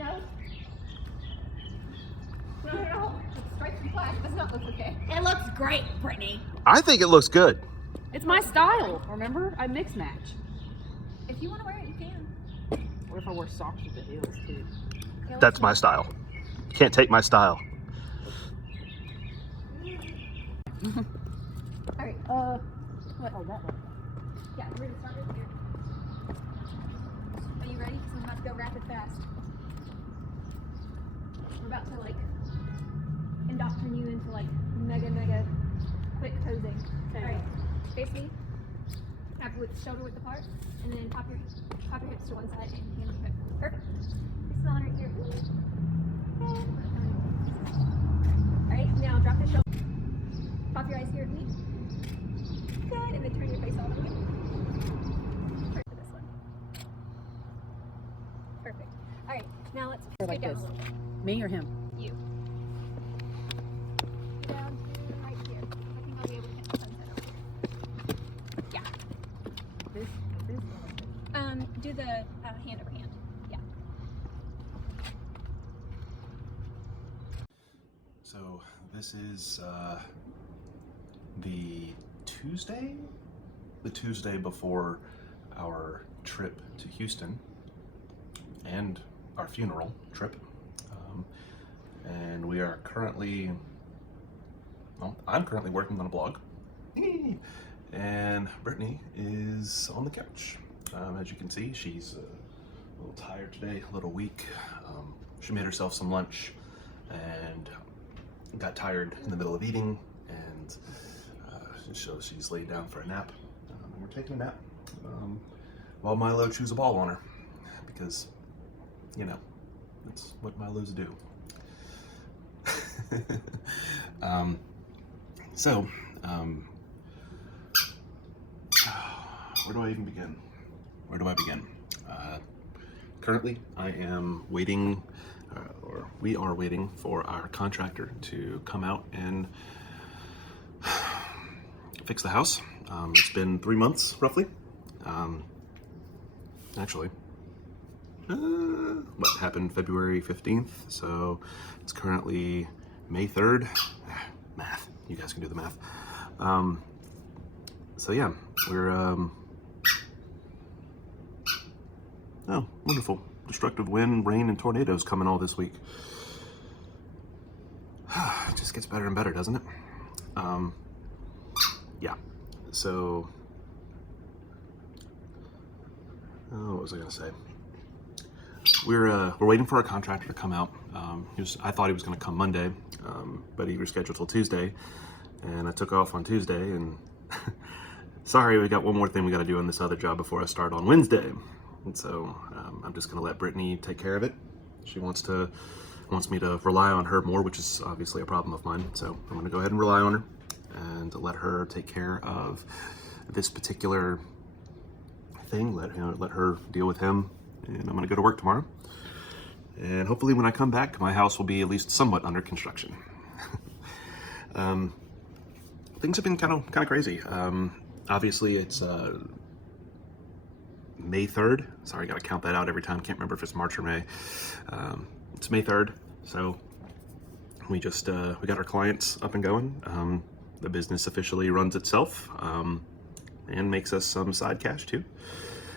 nose? No. It's stripes and flash. It does not look okay. It looks great, Brittany. I think it looks good. It's my style, remember? I mix match. If you want to wear it, you can. What if I wear socks with the heels too? That's my style. You can't take my style. Alright, what? Oh, that one. Yeah, we're gonna start right here. Are you ready? Because I'm about to go rapid fast. We're about to like indoctrinate you into like mega quick posing. Alright, face me. Have with shoulder width apart, and then pop your hips to one side and hand on hip. Perfect. This on right here. Alright, now drop the shoulder. Pop your eyes here at me. Good, and then turn your face all the way. Perfect for this one. Perfect. Alright, now let's Or straight like down this. a little bit. Me or him? You. Down to right here. I think I'll be able to hit the sunset over here. Yeah. This? Do the hand over hand. Yeah. So this is the Tuesday before our trip to Houston and our funeral trip. And we are currently, well, I'm currently working on a blog. And Brittany is on the couch. As you can see, she's a little tired today, a little weak. She made herself some lunch and got tired in the middle of eating, and so she's laid down for a nap. And we're taking a nap while Milo chews a ball on her, because, you know, that's what Milos do. Where do I even begin? Currently, I am waiting, or we are waiting for our contractor to come out and fix the house. It's been 3 months, roughly. Actually, what happened February 15th, so it's currently May 3rd. Math, you guys can do the math. So yeah, we're, oh, wonderful. Destructive wind, rain, and tornadoes coming all this week. It just gets better and better, doesn't it? Yeah, so, what was I gonna say? We're waiting for our contractor to come out. I thought he was gonna come Monday, but he rescheduled till Tuesday, and I took off on Tuesday, and sorry, we got one more thing we gotta do on this other job before I start on Wednesday. And so I'm just gonna let Brittany take care of it. She wants me to rely on her more, which is obviously a problem of mine. So I'm gonna go ahead and rely on her and let her take care of this particular thing. Let her deal with him, and I'm gonna go to work tomorrow. And hopefully when I come back, my house will be at least somewhat under construction. Things have been kind of crazy. Obviously it's May 3rd. Sorry, I gotta count that out every time. Can't remember if it's March or May. It's May 3rd, so we just we got our clients up and going. The business officially runs itself, and makes us some side cash too.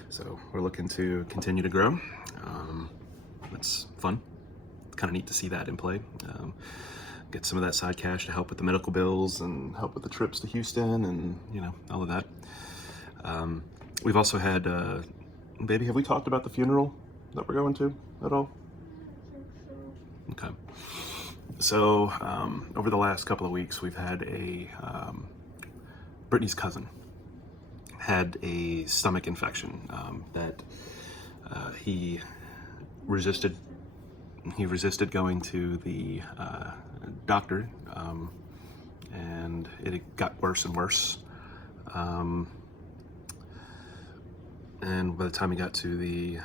So we're looking to continue to grow. It's fun. Kind of neat to see that in play. Get some of that side cash to help with the medical bills and help with the trips to Houston and, you know, all of that. We've also had, baby, have we talked about the funeral that we're going to at all? Okay. So, over the last couple of weeks, we've had Brittany's cousin had a stomach infection that he resisted going to the doctor, and it got worse and worse. And by the time he got to the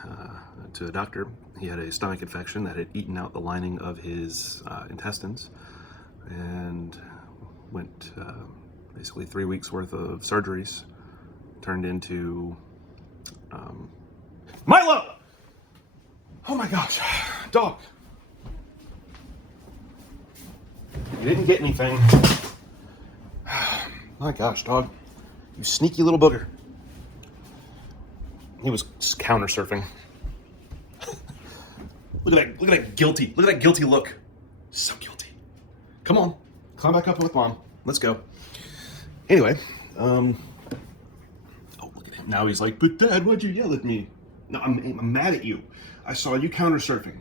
doctor, he had a stomach infection that had eaten out the lining of his intestines, and went basically 3 weeks worth of surgeries, turned into Milo! Oh my gosh, Dog. You didn't get anything. My gosh, dog. You sneaky little booger. He was counter surfing. Look at that guilty. Look at that guilty look. So guilty. Come on. Climb back up with Mom. Let's go. Anyway, oh, look at him. Now he's like, but Dad, why'd you yell at me? No, I'm mad at you. I saw you counter surfing.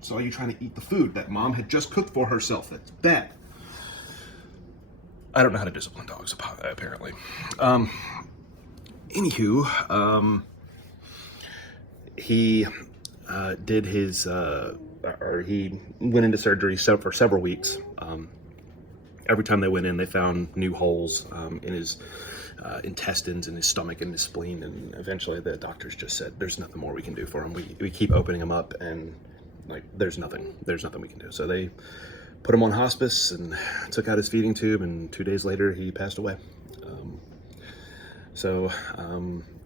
Saw you trying to eat the food that Mom had just cooked for herself. That's bad. I don't know how to discipline dogs, apparently. Anywho, he did his, or he went into surgery for several weeks. Every time they went in, they found new holes in his intestines, in his stomach, and his spleen, and eventually the doctors just said, "There's nothing more we can do for him. We keep opening him up, and like there's nothing we can do." So they put him on hospice and took out his feeding tube, and 2 days later he passed away. So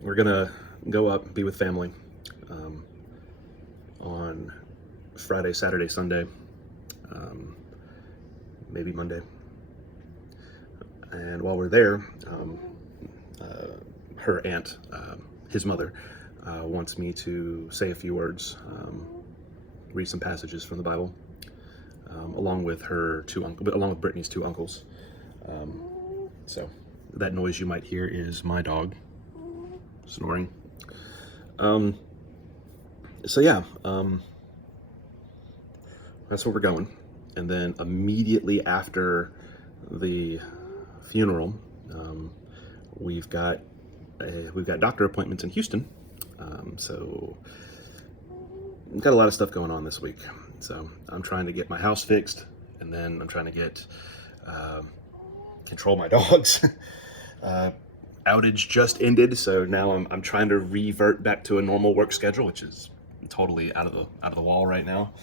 we're gonna go up, be with family on Friday, Saturday, Sunday, maybe Monday. And while we're there, her aunt, his mother, wants me to say a few words, read some passages from the Bible, along with Brittany's two uncles. So that noise you might hear is my dog snoring. So yeah, that's where we're going. And then immediately after the funeral, we've got doctor appointments in Houston. So we've got a lot of stuff going on this week. So I'm trying to get my house fixed, and then I'm trying to get control my dogs. Outage just ended, so now I'm trying to revert back to a normal work schedule, which is totally out of the wall right now.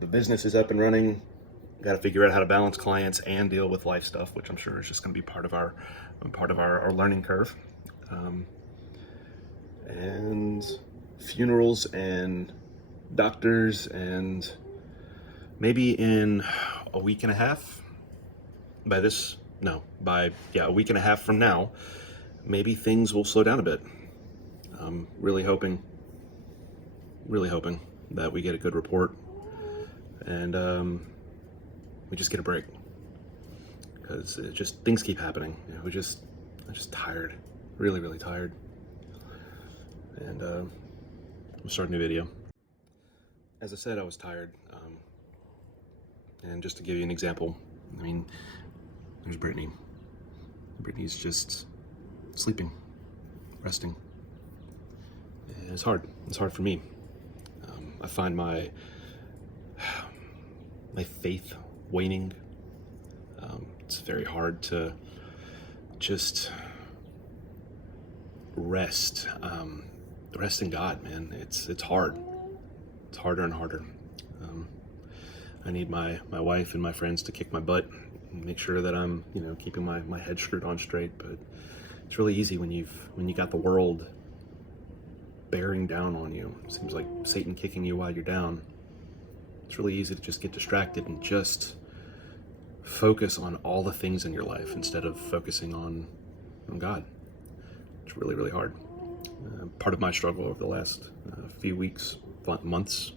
The business is up and running. Got to figure out how to balance clients and deal with life stuff, which I'm sure is just going to be part of our learning curve. And funerals and doctors, and maybe in a week and a half, a week and a half from now, maybe things will slow down a bit. I'm really hoping that we get a good report, and we just get a break, because things keep happening. You know, I'm just tired, really tired. And we'll start a new video. As I said, I was tired. And just to give you an example, I mean, there's Brittany. Brittany's just sleeping, resting. And it's hard. It's hard for me. I find my faith waning. It's very hard to just rest in God, man. It's hard. It's harder and harder. I need my wife and my friends to kick my butt and make sure that I'm, keeping my head screwed on straight. But it's really easy when you got the world bearing down on you. It seems like Satan kicking you while you're down. It's really easy to just get distracted and just focus on all the things in your life instead of focusing on God. It's really hard. Part of my struggle over the last few weeks, months,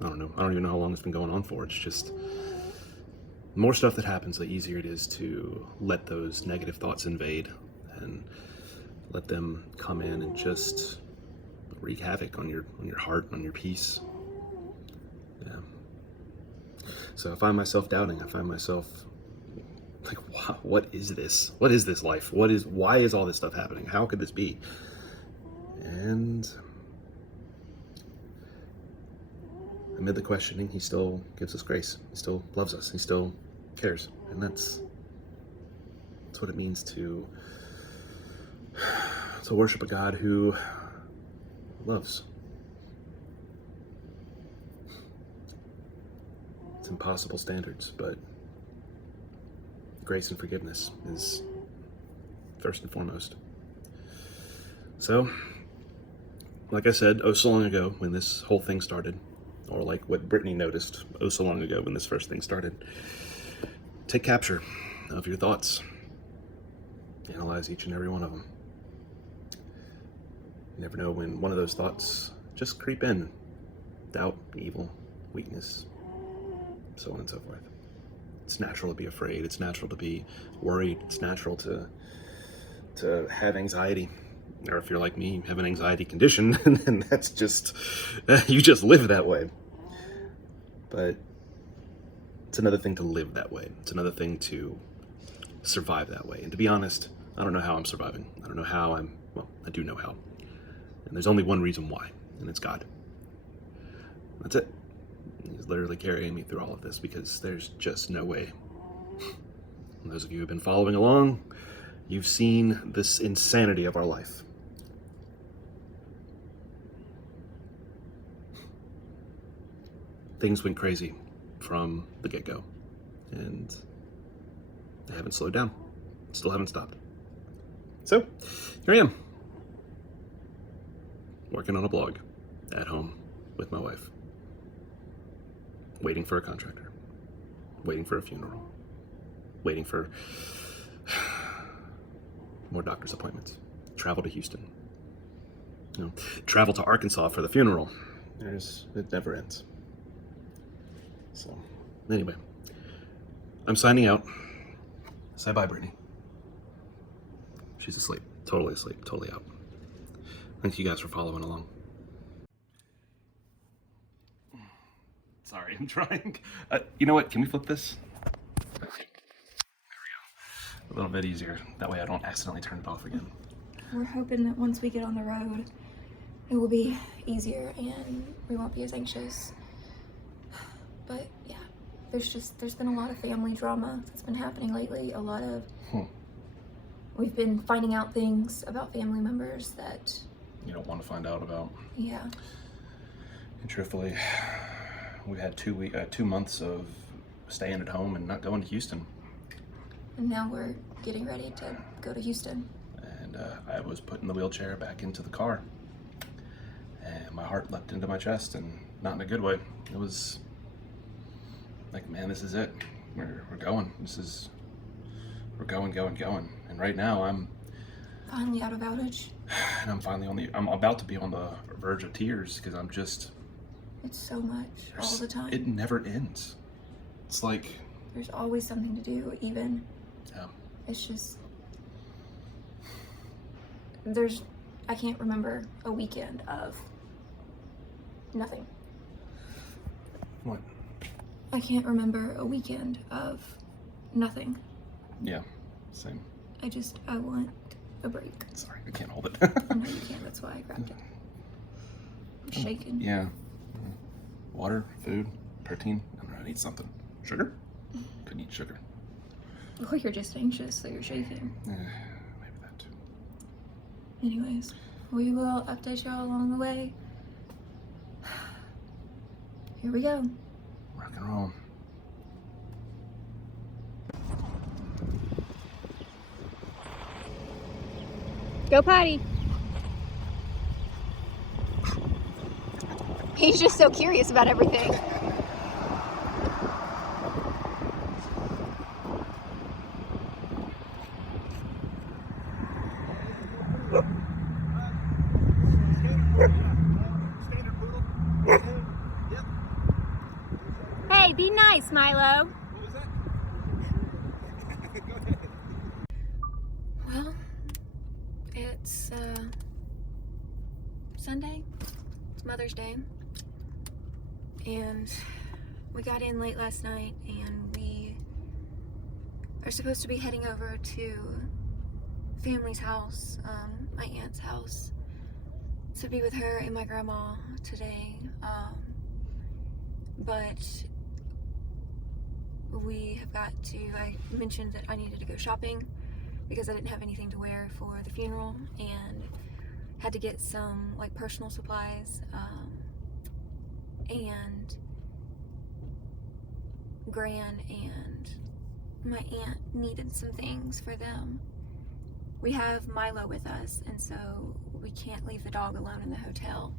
I don't know. I don't even know how long it's been going on for. It's just the more stuff that happens, the easier it is to let those negative thoughts invade and let them come in and just wreak havoc on your heart, on your peace. Yeah. So I find myself doubting. I find myself like, wow, what is this? What is this life? Why is all this stuff happening? How could this be? And amid the questioning, he still gives us grace. He still loves us. He still cares. And that's what it means to worship a God who loves. It's impossible standards, but grace and forgiveness is first and foremost. So, like I said, so long ago when this whole thing started, or like what Brittany noticed oh so long ago when this first thing started. Take capture of your thoughts. Analyze each and every one of them. You never know when one of those thoughts just creep in. Doubt, evil, weakness, so on and so forth. It's natural to be afraid. It's natural to be worried. It's natural to have anxiety. Or if you're like me, have an anxiety condition, and that's just, you just live that way. But it's another thing to live that way. It's another thing to survive that way. And to be honest, I don't know how I'm surviving. I don't know how well, I do know how. And there's only one reason why, and it's God. That's it. He's literally carrying me through all of this because there's just no way. And those of you who have been following along, you've seen this insanity of our life. Things went crazy from the get-go, and they haven't slowed down. Still haven't stopped. So, here I am, working on a blog at home with my wife, waiting for a contractor, waiting for a funeral, waiting for more doctor's appointments, travel to Houston, travel to Arkansas for the funeral. It never ends. So, anyway, I'm signing out. Say bye, Brittany. She's asleep, totally out. Thank you guys for following along. Sorry, I'm trying. You know what? Can we flip this? There we go. A little bit easier. That way I don't accidentally turn it off again. We're hoping that once we get on the road, it will be easier and we won't be as anxious. But yeah, there's been a lot of family drama that's been happening lately. We've been finding out things about family members that you don't want to find out about. Yeah. And truthfully, we had 2 months of staying at home and not going to Houston. And now we're getting ready to go to Houston. And I was putting the wheelchair back into the car. And my heart leapt into my chest, and not in a good way. It was like, man, this is it. We're going. We're going. And right now I'm finally out of outage. And I'm about to be on the verge of tears because it's so much all the time. It never ends. It's like there's always something to do, even. Yeah. It's just I can't remember a weekend of nothing. What? I can't remember a weekend of nothing. Yeah, same. I want a break. Sorry, I can't hold it. No, you can't. That's why I grabbed it. I'm shaking. Yeah. Water, food, protein. I'm gonna need something. Sugar? Couldn't eat sugar. Or you're just anxious, so you're shaking. Maybe that too. Anyways, we will update y'all along the way. Here we go. Rock and roll. Go potty. He's just so curious about everything. Hey, be nice, Milo. What was that? Go ahead. Well, it's Sunday. It's Mother's Day. And we got in late last night and we are supposed to be heading over to family's house, my aunt's house, to be with her and my grandma today. But we have got to, I mentioned that I needed to go shopping because I didn't have anything to wear for the funeral and had to get some like personal supplies, and Gran and my aunt needed some things for them. We have Milo with us, and so we can't leave the dog alone in the hotel,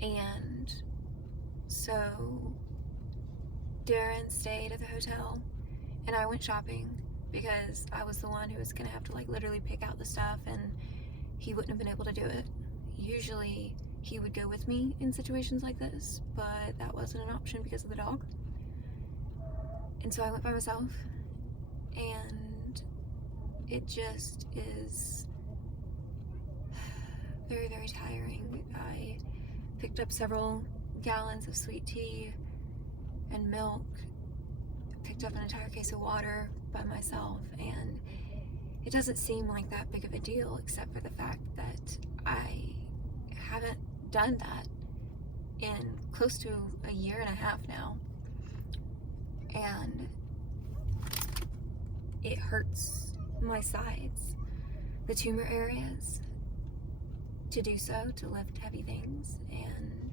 and So Darren stayed at the hotel and I went shopping because I was the one who was gonna have to like literally pick out the stuff, and he wouldn't have been able to do it. Usually he would go with me in situations like this, but that wasn't an option because of the dog. And so I went by myself, and it just is very, very tiring. I picked up several gallons of sweet tea and milk, picked up an entire case of water by myself, and it doesn't seem like that big of a deal, except for the fact that I haven't done that in close to a year and a half now, and it hurts my sides, the tumor areas, to do so, to lift heavy things, and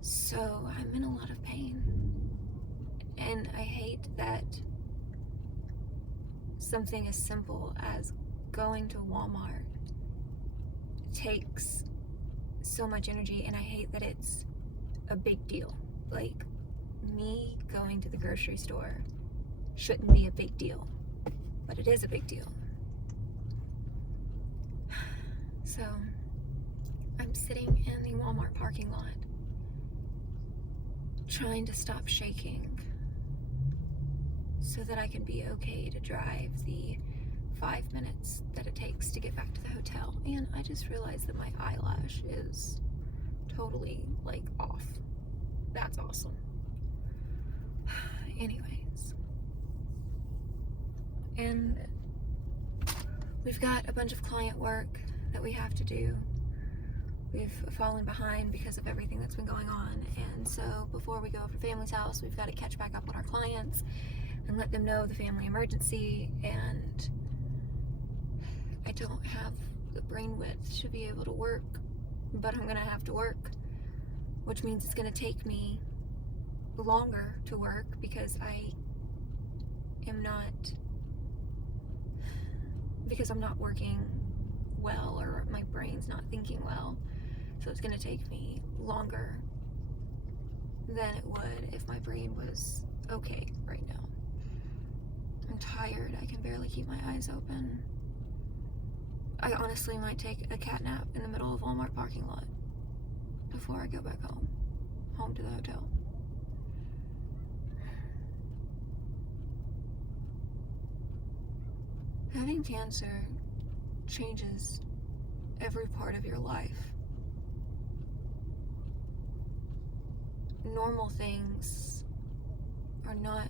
so I'm in a lot of pain. And I hate that something as simple as going to Walmart takes so much energy, and I hate that it's a big deal. Like, me going to the grocery store shouldn't be a big deal, but it is a big deal. So I'm sitting in the Walmart parking lot trying to stop shaking so that I can be okay to drive the 5 minutes that it takes to get back to the hotel. And I just realized that my eyelash is totally like off. That's awesome. Anyways, and we've got a bunch of client work that we have to do. We've fallen behind because of everything that's been going on, and so before we go over to family's house, we've got to catch back up on our clients and let them know the family emergency. And I don't have the brain width to be able to work, but I'm gonna have to work, which means it's gonna take me longer to work because I'm not working well, or my brain's not thinking well. So it's gonna take me longer than it would if my brain was okay right now. I'm tired. I can barely keep my eyes open. I honestly might take a cat nap in the middle of Walmart parking lot before I go back home to the hotel. Having cancer changes every part of your life. Normal things are not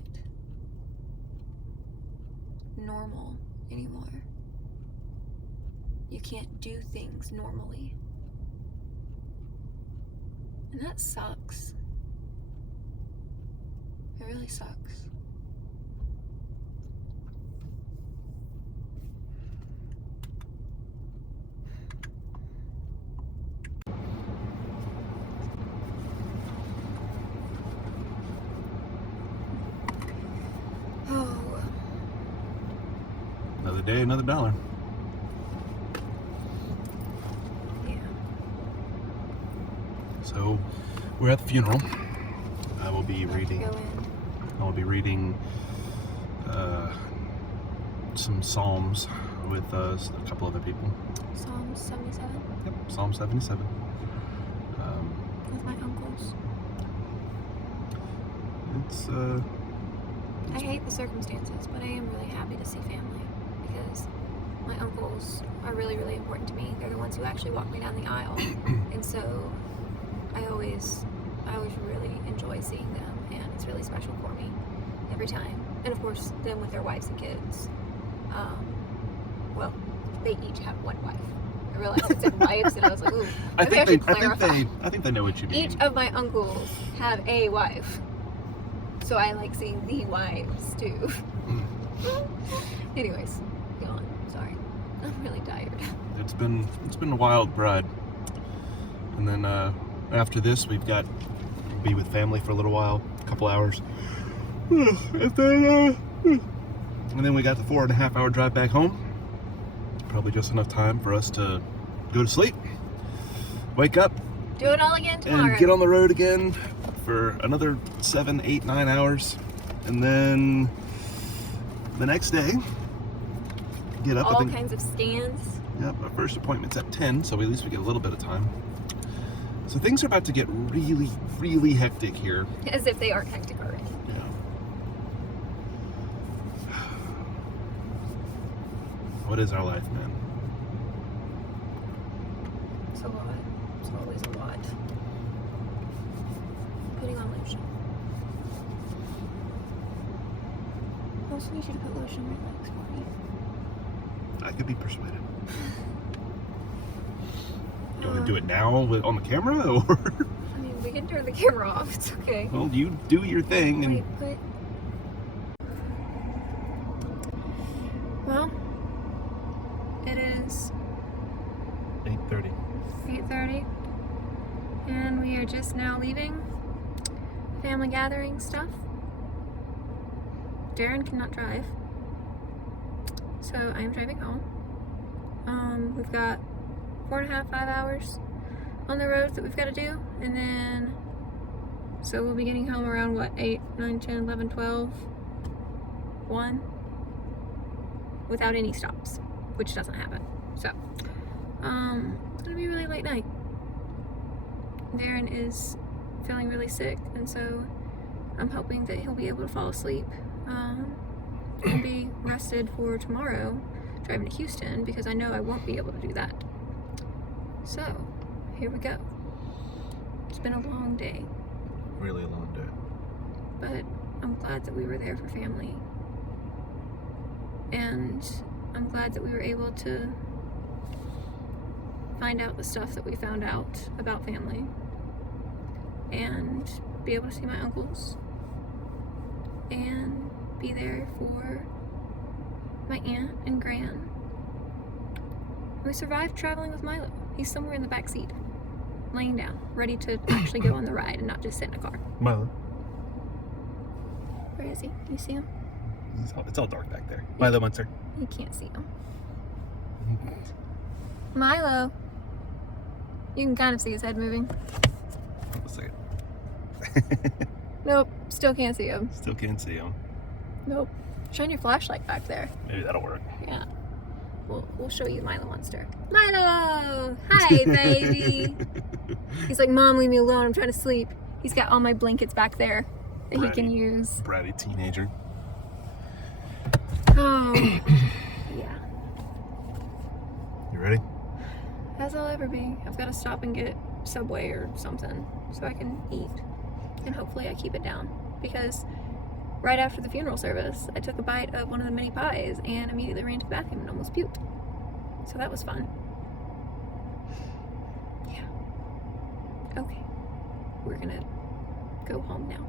normal anymore. You can't do things normally. And that sucks. It really sucks. Another day, another dollar. Yeah. So we're at the funeral. I will be Go reading. in. I will be reading some psalms with a couple other people. Psalm 77 Yep, Psalm 77. with my uncles. It's I hate the circumstances, but I am really happy to see family because my uncles are really, really important to me. They're the ones who actually walk me down the aisle, and so I always really enjoy seeing them, and it's really special for me every time. And of course, them with their wives and kids. Well, they each have one wife. I realized it said wives, and I was like, ooh. I maybe should think clarify. they know what you mean. Each of my uncles have a wife, so I like seeing the wives too. Anyways, go on. Sorry, I'm really tired. It's been a wild ride. And then after this, we'll be with family for a little while, a couple hours. And then we got the 4.5 hour drive back home. Probably just enough time for us to go to sleep, wake up, Do it all again tomorrow. and get on the road again for another 7, 8, 9 hours. And then the next day, get up. All kinds of scans. Yep, our first appointment's at 10, so at least we get a little bit of time. So things are about to get really, really hectic here. As if they aren't hectic already. Yeah. What is our life, man? It's a lot. It's always a lot. Putting on lotion. I also need you to put lotion on your legs for me. I could be persuaded. You want to do it now on the camera, or? I mean, we can turn the camera off. It's okay. Well, you do your thing, and Wait. Well, it is 8:30. 8:30, and we are just now leaving family gathering stuff. Darren cannot drive, so I am driving home. We've got 4.5, 5 hours on the roads that we've got to do, and then so we'll be getting home around what, 8, 9, 10, 11, 12, 1, without any stops, which doesn't happen. So it's gonna be a really late night. Darren is feeling really sick, and so I'm hoping that he'll be able to fall asleep and be rested for tomorrow driving to Houston, because I know I won't be able to do that. So here we go. It's been a long day, Really a long day. but I'm glad that we were there for family, and I'm glad that we were able to find out the stuff that we found out about family and be able to see my uncles and be there for my aunt and gran. We survived traveling with Milo. He's somewhere in the back seat, laying down, ready to actually go on the ride and not just sit in a car. Milo. Where is he? Can you see him? It's all dark back there. Milo Munster. You can't see him. Milo. You can kind of see his head moving. Hold a second. Nope, still can't see him. Still can't see him. Nope. Shine your flashlight back there. Maybe that'll work. Yeah. We'll show you Milo Monster. Milo! Hi, baby! He's like, Mom, leave me alone. I'm trying to sleep. He's got all my blankets back there that he can use. Bratty teenager. Oh, yeah. You ready? As I'll ever be. I've got to stop and get Subway or something so I can eat. And hopefully I keep it down. Because right after the funeral service, I took a bite of one of the mini pies and immediately ran to the bathroom and almost puked. So that was fun. Yeah. Okay. We're gonna go home now.